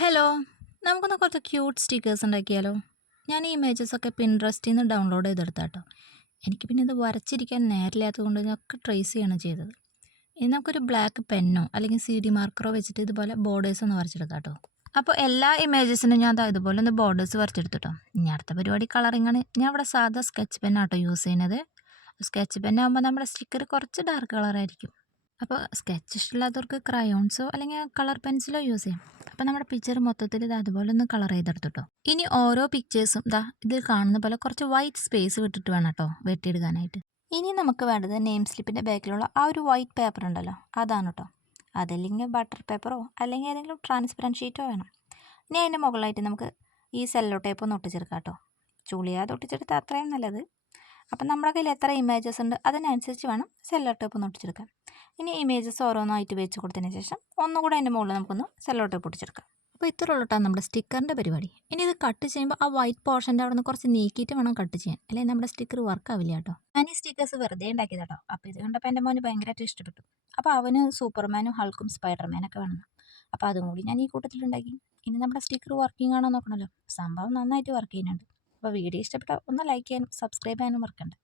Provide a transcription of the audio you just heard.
Hello, നമുക്കൊന്ന് കുറച്ച് cute stickers ഉണ്ടാക്കിയാലോ? ഞാൻ ഈ ഇമേജസ് ഒക്കെ പിൻട്രസ്റ്റിൽ നിന്ന് ഡൗൺലോഡ് ചെയ്തെടുത്താട്ടോ. എനിക്ക് പിന്നെ ഇത് വരച്ചിരിക്കാൻ നേരമില്ലാത്തത് കൊണ്ട് ഞാനൊക്കെ ട്രേസ് ചെയ്യാണ് ചെയ്തത്. ഇനി നമുക്കൊരു ബ്ലാക്ക് പെന്നോ അല്ലെങ്കിൽ സി ഡി മാർക്കറോ വെച്ചിട്ട് ഇതുപോലെ ബോർഡേഴ്സ് ഒന്ന് വരച്ചെടുക്കാം കേട്ടോ. അപ്പോൾ എല്ലാ ഇമേജസിനും ഞാൻ ഇതുപോലെ ഒന്ന് ബോർഡേഴ്സ് വരച്ചെടുത്തിട്ടോ. ഇനി അടുത്ത പരിപാടി കളറിങ്ങാണ്. ഞാൻ ഇവിടെ സാധാ സ്കെച്ച് പെന്നാട്ടോ യൂസ് ചെയ്യുന്നത്. സ്കെച്ച് പെന്നാകുമ്പോൾ നമ്മുടെ സ്റ്റിക്കർ കുറച്ച് ഡാർക്ക് കളറായിരിക്കും. അപ്പോൾ സ്കെച്ച് ഇഷ്ടമില്ലാത്തവർക്ക് ക്രയോൺസോ അല്ലെങ്കിൽ കളർ പെൻസിലോ യൂസ് ചെയ്യാം. അപ്പോൾ നമ്മുടെ പിക്ചർ മൊത്തത്തിൽ അതുപോലെ ഒന്ന് കളർ ചെയ്തെടുത്തിട്ടോ. ഇനി ഓരോ പിക്ചേഴ്സും ഇതിൽ കാണുന്ന പോലെ കുറച്ച് വൈറ്റ് സ്പേസ് വിട്ടിട്ട് വേണം കേട്ടോ വെട്ടിയെടുക്കാനായിട്ട്. ഇനി നമുക്ക് വേണ്ടത് നെയിം സ്ലിപ്പിൻ്റെ ബാക്കിലുള്ള ആ ഒരു വൈറ്റ് പേപ്പർ ഉണ്ടല്ലോ, അതാണ് കേട്ടോ. അതല്ലെങ്കിൽ ബട്ടർ പേപ്പറോ അല്ലെങ്കിൽ ഏതെങ്കിലും ട്രാൻസ്പെറൻറ്റ് ഷീറ്റോ വേണം. ഇനി അതിൻ്റെ മുകളിലായിട്ട് നമുക്ക് ഈ സെല്ലോ ടേപ്പ് ഒന്ന് ഒട്ടിച്ചെടുക്കാം കേട്ടോ. ചുളിയാതെ ഒട്ടിച്ചെടുത്താൽ അത്രയും നല്ലത്. അപ്പം നമ്മുടെ കയ്യിൽ എത്ര ഇമേജസ് ഉണ്ട് അതിനനുസരിച്ച് വേണം സെല്ലോ ടേപ്പ് ഒന്ന് ഒട്ടിച്ചെടുക്കാൻ. ഇനി ഇമേജസ് ഓരോന്നായിട്ട് വെച്ച് കൊടുത്തതിന് ശേഷം ഒന്നുകൂടെ അതിൻ്റെ മുകളിൽ നമുക്കൊന്ന് സെല്ലോ ടേപ്പ് ഒട്ടിച്ചെടുക്കാം. അപ്പോൾ ഇത്ര ഉള്ളട്ടാണ് നമ്മുടെ സ്റ്റിക്കറിൻ്റെ പരിപാടി. ഇനി ഇത് കട്ട് ചെയ്യുമ്പോൾ ആ വൈറ്റ് പോർഷൻ്റെ അവിടെ നിന്ന് കുറച്ച് നീക്കിയിട്ട് വേണം കട്ട് ചെയ്യാൻ, അല്ലെങ്കിൽ നമ്മുടെ സ്റ്റിക്കർ വർക്ക് ആവില്ല കേട്ടോ. ഞാൻ ഈ സ്റ്റിക്കേഴ്സ് വെറുതെ ഉണ്ടാക്കിയത് കേട്ടോ. അപ്പോൾ ഇത് കണ്ടപ്പോൾ എൻ്റെ മോന് ഭയങ്കരമായിട്ട് ഇഷ്ടപ്പെട്ടു. അപ്പോൾ അവന് സൂപ്പർമാനും ഹൾക്കും സ്പൈഡർമാനൊക്കെ വേണം. അപ്പോൾ അതും കൂടി ഞാൻ ഈ കൂട്ടത്തിലുണ്ടാക്കി. ഇനി നമ്മുടെ സ്റ്റിക്കർ വർക്കിംഗ് ആണോ നോക്കണമല്ലോ. സംഭവം നന്നായിട്ട് വർക്ക് ചെയ്യുന്നുണ്ട്. അപ്പോൾ വീഡിയോ ഇഷ്ടപ്പെട്ടാൽ ഒന്ന് ലൈക്ക് ചെയ്യാനും സബ്സ്ക്രൈബ് ചെയ്യാനും മറക്കണ്ട.